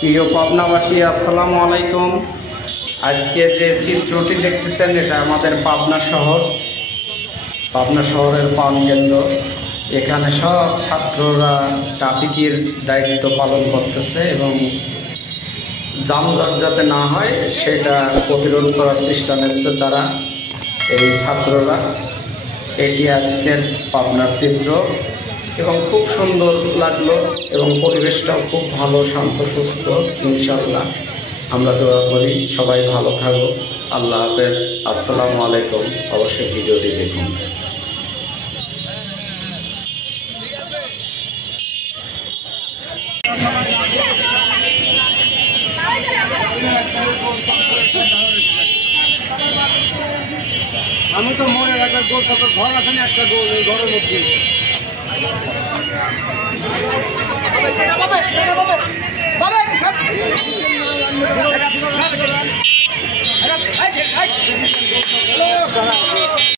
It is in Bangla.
প্রিয় পাবনাবাসী, আসসালামু আলাইকুম। আজকে যে চিত্রটি দেখতেছেন এটা আমাদের পাবনা শহরের প্রাণকেন্দ্র। এখানে সব ছাত্ররা ট্রাফিকের দায়িত্ব পালন করতেছে এবং যানজট যাতে না হয় সেটা প্রতিরোধ করার চেষ্টা নিচ্ছে তারা, এই ছাত্ররা। এটি আজকের পাবনার চিত্র এবং খুব সুন্দর লাগলো এবং পরিবেশটাও খুব ভালো, শান্ত, সুস্থ। ইনশাআল্লাহ আমরা দোয়া করি সবাই ভালো থাকুক। আল্লাহ হাফেজ, আসসালামু আলাইকুম। অবশ্যই ভিডিওটি দেখুন। আমি তো মনে একটা গোল ঘর আছে না, একটা গোল এই ঘরের মধ্যে